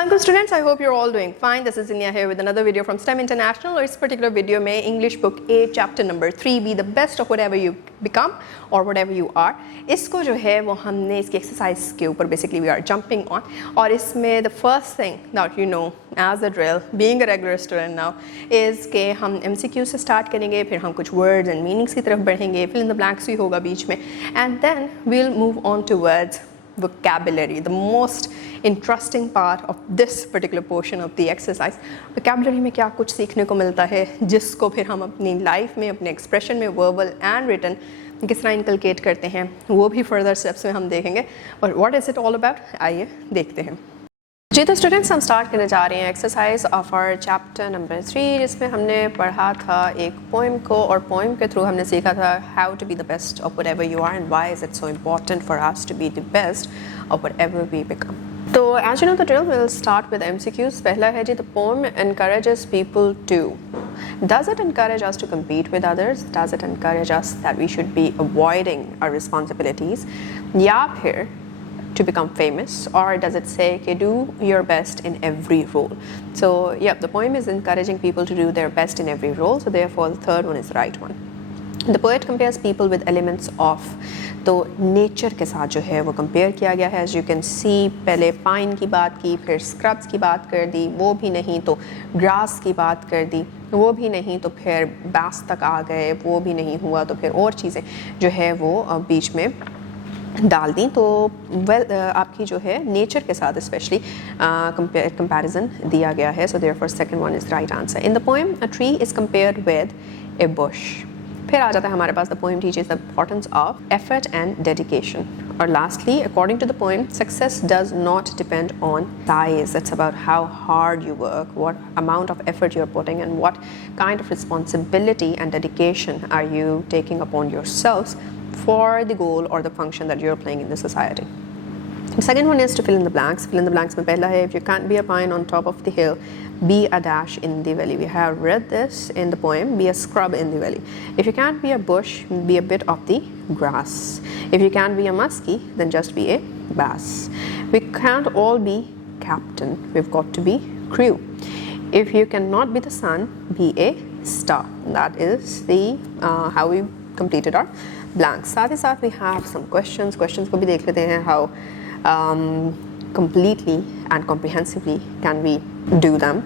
Assalamualaikum students, I hope you're all doing fine. This is Inia here with another video from STEM International. और इस particular video में English book A chapter number 3 be the best of whatever you become or whatever you are. इसको जो है वो हमने इसकी exercise के ऊपर basically we are jumping on. और इसमें the first thing that you know as a drill, being a regular student now, is कि हम MCQ से start करेंगे, फिर हम कुछ words and meanings की तरफ बढ़ेंगे, fill in the blanks भी होगा बीच में, and then we'll move on towards vocabulary, the most interesting part of this particular portion of the exercise. Vocabulary में क्या कुछ सीखने को मिलता है जिसको फिर हम अपनी लाइफ में, अपने एक्सप्रेशन में, वर्बल एंड रिटन किस तरह इनकलकेट करते हैं, वो भी फर्दर स्टेप्स में हम देखेंगे. और what is it all about, आइए देखते हैं. जी तो स्टूडेंट्स, हम स्टार्ट करने जा रहे हैं exercise of our chapter number 3, जिसमें हमने पढ़ा था एक पोएम को, और पोएम के थ्रू हमने सीखा था how to be the best of whatever you are and why is it so important for us to be the best of whatever we become. तो as you know the drill, will start with MCQs. पहला है जी, the poem encourages people to. Does it encourage us to compete with others? Does it encourage us that we should be avoiding our responsibilities? या फिर to become famous, or does it say okay, do your best in every role? So yeah, the poem is encouraging people to do their best in every role, so therefore the third one is the right one. The poet compares people with elements of, तो nature के साथ जो है वो compare किया गया है. As you can see, पहले पाइन की बात की, फिर स्क्रब्स की बात कर दी, वो भी नहीं तो ग्रास की बात कर दी, वो भी नहीं तो फिर बैस तक आ गए, वो भी नहीं हुआ तो फिर और चीज़ें जो है वो बीच में डाल दी. तो आपकी जो है नेचर के साथ स्पेशली कंपैरिजन दिया गया है. So therefore second one is right answer. In the poem a tree is compared with a bush. फिर आ जाता है हमारे पास the poem teaches the importance of effort and dedication. और lastly, according to the poem, success does not depend on size. It's about how hard you work, what amount of effort you are putting, and what kind of responsibility and dedication are you taking upon yourselves for the goal or the function that you're playing in the society. The second one is to fill in the blanks. Fill in the blanks में पहला है, if you can't be a pine on top of the hill, be a dash in the valley. We have read this in the poem, be a scrub in the valley. If you can't be a bush, be a bit of the grass. If you can't be a muskie, then just be a bass. We can't all be captain, we've got to be crew. If you cannot be the sun, be a star. That is the how we completed our blanks. साथ ही साथ we have some questions को भी देख लेते हैं. How completely and comprehensively can we do them?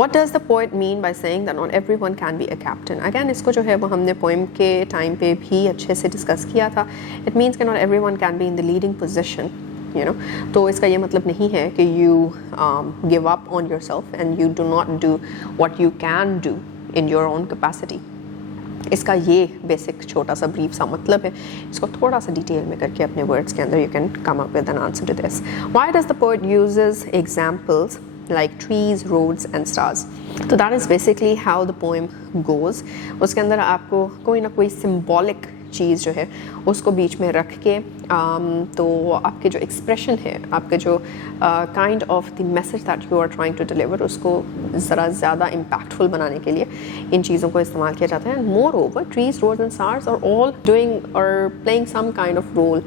What does the poet mean by saying that not everyone can be a captain? Again, इसको जो है वो हमने poem के टाइम पे भी अच्छे से डिस्कस किया था. It means that not everyone can be in the leading position, you know. तो इसका ये मतलब नहीं है कि you give up on yourself and you do not do what you can do in your own capacity. इसका ये basic छोटा सा ब्रीफ सा मतलब है. इसको थोड़ा सा डिटेल में करके अपने वर्ड्स के अंदर you can come up with an answer to this. Why does the poet uses examples like trees, roads and stars? तो that is basically how the poem goes. उसके अंदर आपको कोई ना कोई symbolic चीज़ जो है उसको बीच में रख के तो आपके जो एक्सप्रेशन है, आपके जो kind of the message that you are trying to deliver, उसको ज़रा ज़्यादा इम्पैक्टफुल बनाने के लिए इन चीज़ों को इस्तेमाल किया जाता है. Moreover, trees, roads and stars are all doing और playing some kind of role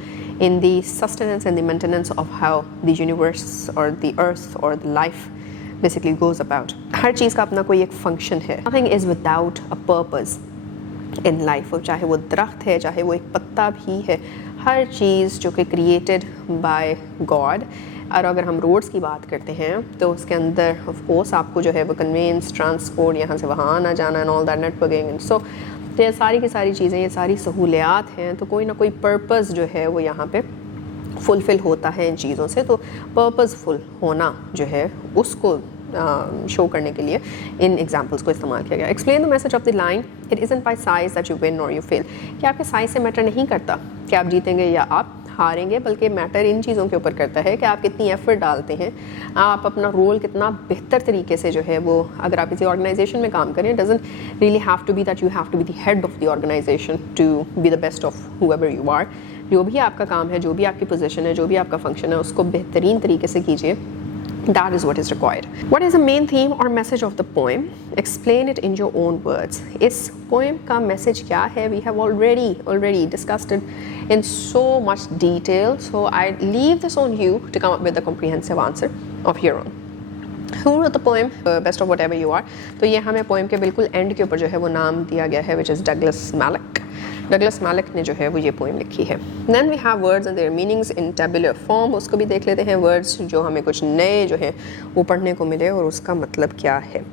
in the sustenance and the maintenance of how the universe or the earth or the life basically goes about. हर चीज़ का अपना कोई एक function है. Nothing is without a purpose in life. चाहे वो दरख्त है, चाहे वो एक पत्ता भी है, हर चीज़ जो कि क्रिएटेड बाय गॉड. और अगर हम रोड्स की बात करते हैं तो उसके अंदर ऑफ कोर्स आपको जो है वो कन्वेंस, ट्रांसपोर्ट, यहाँ से वहाँ आना जाना and all that, networking and so, तो ये सारी की सारी चीज़ें, ये सारी सहूलियात हैं. तो कोई ना कोई पर्पस जो है वो यहाँ पे फुलफ़िल होता है इन चीज़ों से. तो पर्पसफुल होना जो है उसको शो करने के लिए इन एग्जाम्पल्स को इस्तेमाल किया गया. Explain the message of the line. It isn't bye size that you win और यू फेल. कि आपके साइज से मैटर नहीं करता कि आप जीतेंगे या आप हारेंगे, बल्कि मैटर इन चीज़ों के ऊपर करता है कि आप कितनी एफर्ट डालते हैं, आप अपना रोल कितना बेहतर तरीके से जो है वो, अगर आप किसी ऑर्गेनाइजेशन में काम करें, doesn't really have to be that you have to be the head of the organization to be the best of whoever you are. जो भी आपका काम है, जो भी आपकी पोजीशन है, जो भी आपका फंक्शन है, उसको बेहतरीन तरीके से कीजिए. That is what is required. What is the main theme or message of the poem? Explain it in your own words. इस poem का message क्या है? We have already discussed it in so much detail. So I leave this on you to come up with a comprehensive answer of your own. Who wrote the poem Best of Whatever You Are? तो ये हमें poem के बिल्कुल and के ऊपर जो है वो नाम दिया गया है, which is Douglas Malloch. Douglas Malloch ने जो है वो ये पोएम लिखी है. Then we have words and their meanings in tabular form. उसको भी देख लेते हैं, वर्ड्स जो हमें कुछ नए जो हैं वो पढ़ने को मिले और उसका मतलब क्या है.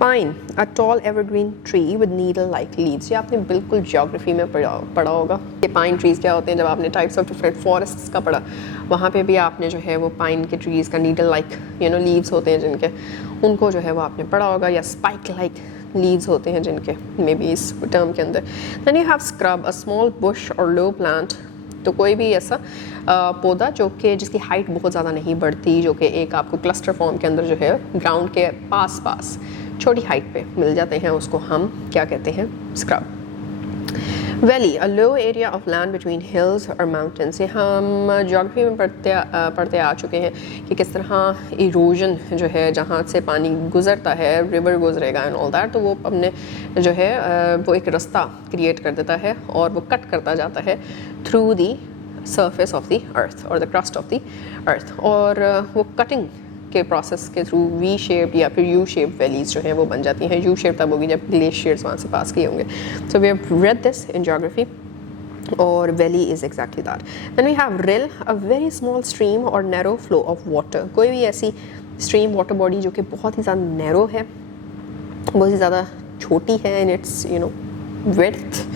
Pine, a tall evergreen tree with needle like leaves. ये आपने बिल्कुल ज्योग्राफी में पढ़ा होगा. ये पाइन ट्रीज़ क्या होते हैं, जब आपने टाइप्स ऑफ डिफरेंट फॉरेस्ट्स का पढ़ा वहाँ पे भी आपने जो है वो पाइन के ट्रीज़ का नीडल लाइक लीव्स होते हैं जिनके, उनको जो है वो आपने पढ़ा होगा. या स्पाइक लाइक लीव्स होते हैं जिनके, मे बी इस टर्म के अंदर. Then you have scrub, a small bush और लो प्लांट. तो कोई भी ऐसा पौधा जो कि जिसकी हाइट बहुत ज़्यादा नहीं बढ़ती, जो कि एक आपको क्लस्टर फॉर्म के अंदर जो है ग्राउंड के पास छोटी हाइट पे मिल जाते हैं, उसको हम क्या कहते हैं, scrub. Valley, a low area of land between hills और माउंटेन्स. ये हम ज्योग्राफी में पढ़ते आ चुके हैं कि किस तरह इरोजन जो है, जहाँ से पानी गुजरता है, रिवर गुजरेगा एंड ऑल दैट, तो वो अपने जो है वो एक रास्ता क्रिएट कर देता है और वो कट करता जाता है through the surface of the earth और the crust of the earth. और वो कटिंग के प्रोसेस के थ्रू वी शेप्ड या फिर यू शेप वैलीज जो हैं वो बन जाती हैं. यू शेप तब होगी जब ग्लेशियर्स वहाँ से पास किए होंगे. So we have read this in geography और valley is exactly that. Then we have rill, a very small stream और नैरो फ्लो ऑफ वाटर. कोई भी ऐसी स्ट्रीम, वाटर बॉडी जो कि बहुत ही ज़्यादा नैरो है, बहुत ही ज़्यादा छोटी है इन इट्स विड्थ,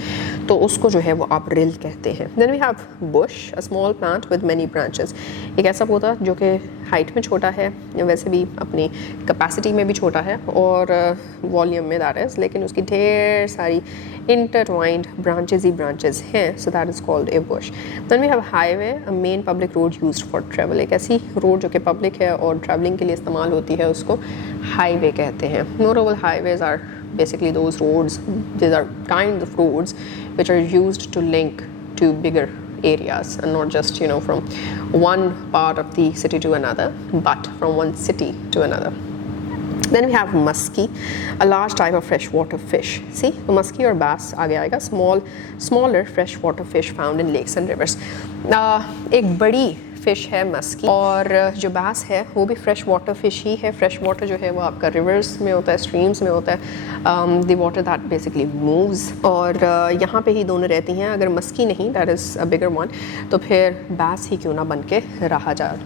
तो उसको जो है वो आप रिल कहते हैं. Then we have bush, a small plant with many branches. एक ऐसा पौधा जो कि हाइट में छोटा है, वैसे भी अपनी कैपेसिटी में भी छोटा है और वॉल्यूम में दैट इज़, लेकिन उसकी ढेर सारी इंटरट्वाइंड ब्रांचेस ही ब्रांचेस हैं, so that is called a bush. Then we have highway, a main public road used for travel. एक ऐसी रोड जो कि पब्लिक है और ट्रैवलिंग के लिए इस्तेमाल होती है, उसको हाईवे कहते हैं. Moreover highways are basically those roads, these are kinds of roads which are used to link to bigger areas and not just from one part of the city to another, but from one city to another. Then we have muskie, a large type of freshwater fish. See, the muskie or bass आगे आएगा. Smaller freshwater fish found in lakes and rivers. एक बड़ी fish है मस्की, और जो बास है वो भी फ्रेश वाटर फ़िश ही है. फ्रेश वाटर जो है वो आपका रिवर्स में होता है, स्ट्रीम्स में होता है, the water that basically moves, और यहाँ पे ही दोनों रहती हैं. अगर मस्की नहीं, that is a bigger one, तो फिर बास ही क्यों ना बन के रहा जाए.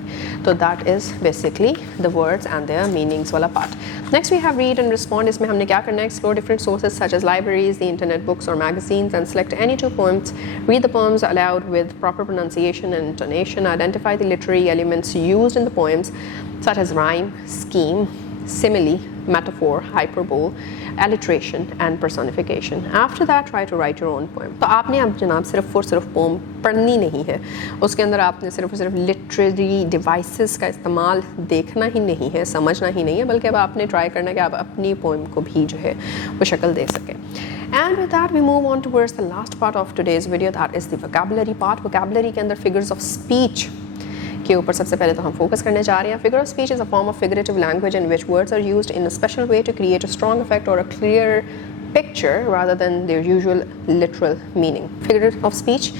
तो that is basically the words and their meanings वाला part. Next we have read and respond. इसमें हमने क्या करना है, explore different sources such as libraries, the internet, books और magazines, and select any two poems. Read the poems aloud with proper pronunciation and intonation. Identify the literary elements used in the poems such as rhyme, scheme, simile, metaphor, hyperbole, alliteration and personification. After that, try to write your own poem. तो आपने अब जनाब सिर्फ और सिर्फ pome पढ़नी नहीं है, उसके अंदर आपने सिर्फ और सिर्फ लिटरेरी डिवाइसेस का इस्तेमाल देखना ही नहीं है, समझना ही नहीं है, बल्कि अब आपने ट्राई करना है कि आप अपनी पोएम को भी जो है वो शक्ल दे सकें. And with that we move on towards the last part of today's video, that is the vocabulary part. Vocabulary के अंदर figures of speech के ऊपर सबसे पहले तो हम फोकस करने जा रहे हैं. Figure of speech is a form of figurative language in which words are used in a special way to create a strong effect or a clear picture rather than their usual literal meaning. Figure of speech,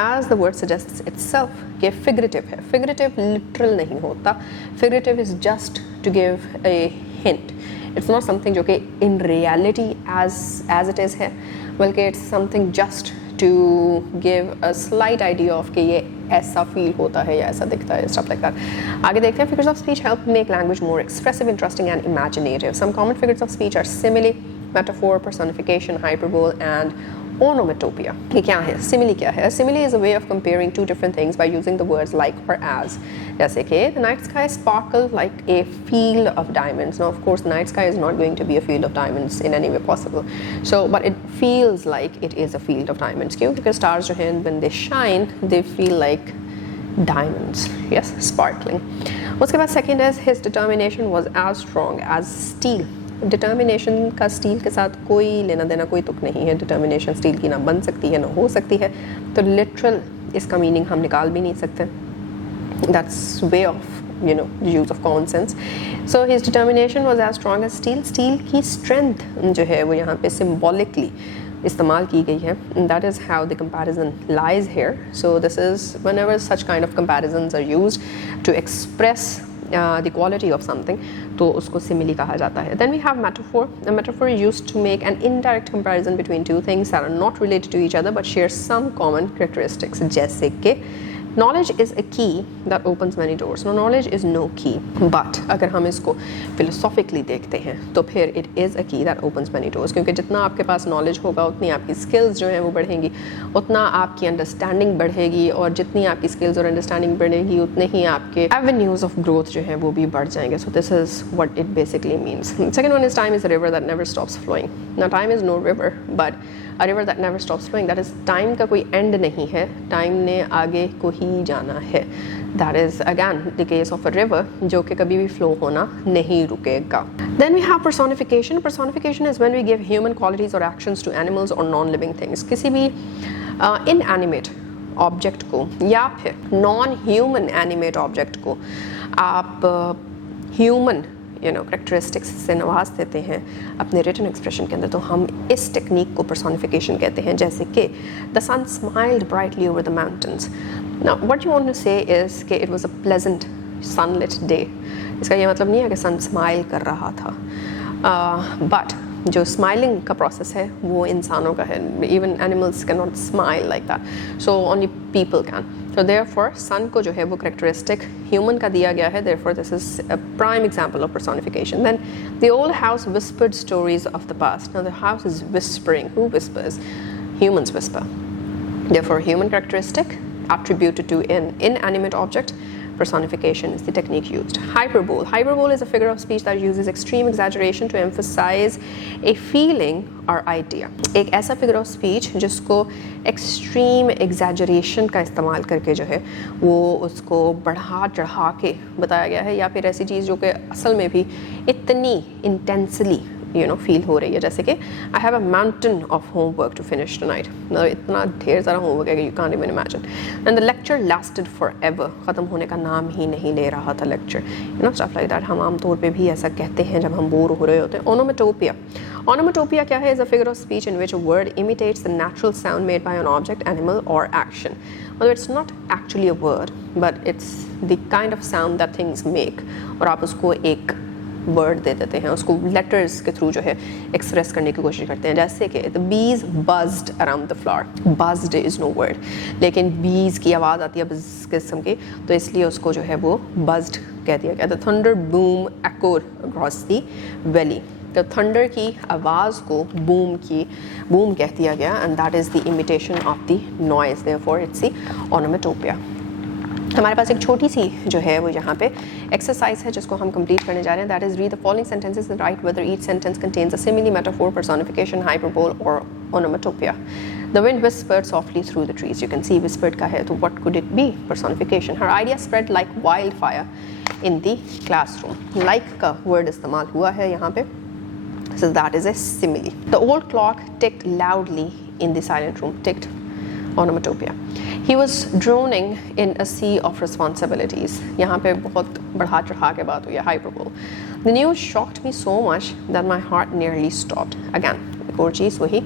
as the word suggests itself, कि figurative है. Figurative literal नहीं होता. Figurative is just to give a hint. It's not something जो कि in reality as it is है, बल्कि it's something just to give a slight idea of कि ये ऐसा feel होता है या ऐसा दिखता है, stuff like that. आगे देखते हैं. Figures of speech help make language more expressive, interesting and imaginative. Some common figures of speech are simile, metaphor, personification, hyperbole and onomatopoeia. ये क्या है? Simile क्या है? Simile is a way of comparing two different things by using the words like or as. जैसे कि the night sky sparkled like a field of diamonds. Now, of course, the night sky is not going to be a field of diamonds in any way possible. So, but it feels like it is a field of diamonds. क्यों? क्योंकि stars जो हैं, when they shine, they feel like diamonds. Yes, sparkling. उसके बाद second is his determination was as strong as steel. Determination का steel के साथ कोई लेना देना, कोई तुक नहीं है. डिटर्मिनेशन स्टील की ना बन सकती है ना हो सकती है, तो लिटरल इसका मीनिंग हम निकाल भी नहीं सकते. That's way of use of common sense. So his determination was as strong as steel. Steel की स्ट्रेंथ जो है वो यहाँ पे सिम्बॉलिकली इस्तेमाल की गई है. That is how the comparison lies here. So this is whenever such kind of comparisons are used to express the quality of something, तो उसको सिमिली कहा जाता है. Then we have metaphor. A metaphor is used to make an indirect comparison between two things that are not related to each other but share some common characteristics. जैसे कि knowledge is a key that opens many doors. No, knowledge is no key, but अगर हम इसको philosophically देखते हैं तो फिर it is a key that opens many doors, क्योंकि जितना आपके पास knowledge होगा उतनी आपकी skills जो हैं वो बढ़ेंगी, उतना आपकी understanding बढ़ेगी, और जितनी आपकी skills और understanding बढ़ेगी उतने ही आपके avenues of growth जो हैं वो भी बढ़ जाएंगे. So this is what it basically means. Second one is time is a river that never stops flowing. Now time is no river, but a river that never stops flowing. That is, time का कोई end नहीं है, time ने आगे को ही जाना है. That is again the case of a river जो कि कभी भी flow होना नहीं रुकेगा. Then we have personification. Personification is when we give human qualities or actions to animals or non-living things. किसी भी inanimate object को या फिर non-human animate object को आप human कैरेक्टरिस्टिक्स से नवाज देते हैं अपने रिटन एक्सप्रेशन के अंदर, तो हम इस टेक्निक को पर्सोनिफिकेशन कहते हैं. जैसे कि the sun smiled brightly over the mountains. Now what you want to say is कि it was a pleasant sunlit day. इसका ये मतलब नहीं है कि सन स्माइल कर रहा था, बट जो स्माइलिंग का प्रोसेस है वो इंसानों का है. Even animals can not smile like that, so only people can. So therefore सन को जो है वो करेक्टरिस्टिक ह्यूमन का दिया गया है. therefore this is a prime example of personification. Then the old house whispered stories of the past. Now the house is whispering. Who whispers? Humans whisper. Therefore human characteristic attributed to an inanimate object. Personification is the technique used. Hyperbole. Hyperbole is a figure of speech that uses extreme exaggeration to emphasize a feeling or idea. एक ऐसा figure of speech जिसको extreme exaggeration का इस्तेमाल करके जो है वो उसको बढ़ा चढ़ा के बताया गया है, या फिर ऐसी चीज़ जो कि असल में भी इतनी intensely फील हो रही है. जैसे कि I have a mountain of homework to finish tonight. मतलब इतना ढेर सारा होमवर्क है कि you can't even imagine. And the lecture lasted forever. ख़त्म होने का नाम ही नहीं ले रहा था लेक्चर. Stuff like that. हम आमतौर पे भी ऐसा कहते हैं जब हम बोर हो रहे होते हैं. ओनोमेटोपिया. ओनोमेटोपिया क्या है? Is a figure of speech in which a word imitates the natural sound made by an object, animal और एक्शन. मतलब it's not actually a word but it's the kind of sound that things make, और आप उसको एक word दे देते हैं, उसको letters के थ्रू जो है एक्सप्रेस करने की कोशिश करते हैं. जैसे कि the bees buzzed around the flower. Buzzed is no word, लेकिन बीज की आवाज़ आती है बज़ किस्म की, तो इसलिए उसको जो है वो बज्ड कह दिया गया. The thunder boom echoed across the valley. तो थंडर की आवाज़ को बूम कह दिया गया, and that is the imitation of the noise. Therefore it's the onomatopoeia. हमारे पास एक छोटी सी जो है वो यहाँ पे एक्सरसाइज है जिसको हम कंप्लीट करने जा रहे हैं. That is read the following sentences and write whether each sentence contains a simile, metaphor, personification, hyperbole और onomatopoeia. The wind whispered softly through the trees. You can see whispered का है, तो what could it be? Personification. Her idea spread like wildfire in the classroom. Like का word इस्तेमाल हुआ है यहाँ पे, so that is a simile. The old clock ticked loudly in the silent room. Ticked, onomatopoeia. He was drowning in a sea of responsibilities. यहाँ पे बहुत बढ़ा चढ़ा के बात हुई है. Hyperbole. The news shocked me so much that my heart nearly stopped. Again, एक और चीज़ वही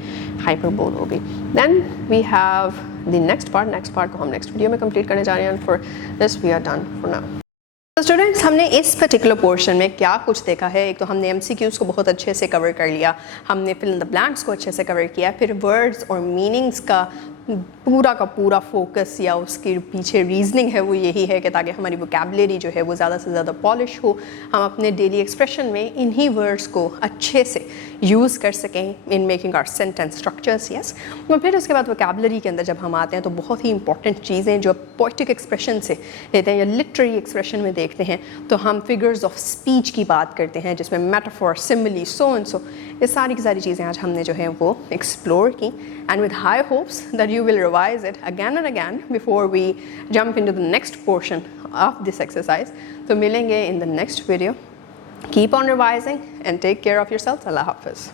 hyperbole होगी. Then we have the next part. Next part को हम next video में complete करने जा रहे हैं. For this we are done for now. तो स्टूडेंट्स, हमने इस पर्टिकुलर पोर्शन में क्या कुछ देखा है. एक तो हमने MCQs को बहुत अच्छे से कवर कर लिया, हमने फिल इन द ब्लैंक्स को अच्छे से कवर किया, फिर वर्ड्स और मीनिंग्स का पूरा फोकस या उसके पीछे रीजनिंग है वो यही है कि ताकि हमारी वोकैबुलरी जो है वो ज़्यादा से ज़्यादा पॉलिश हो, हम अपने डेली एक्सप्रेशन में इन्हीं वर्ड्स को अच्छे से यूज़ कर सकें in making our sentence structures. Yes. और फिर उसके बाद वोकैबुलरी के अंदर जब हम आते हैं तो बहुत ही इंपॉर्टेंट चीज़ें जो पोइटिक एक्सप्रेशन से लेते हैं या लिटरेरी एक्सप्रेशन में देखते हैं, तो हम फिगर्स ऑफ स्पीच की बात करते हैं जिसमें metaphor, simile, so and so, ये सारी की सारी चीज़ें आज हमने जो है वो एक्सप्लोर की. And with high hopes that you will revise it again and again before we jump into the next portion of this exercise. तो मिलेंगे in the next video. Keep on revising and take care of yourselves. Allah Hafiz.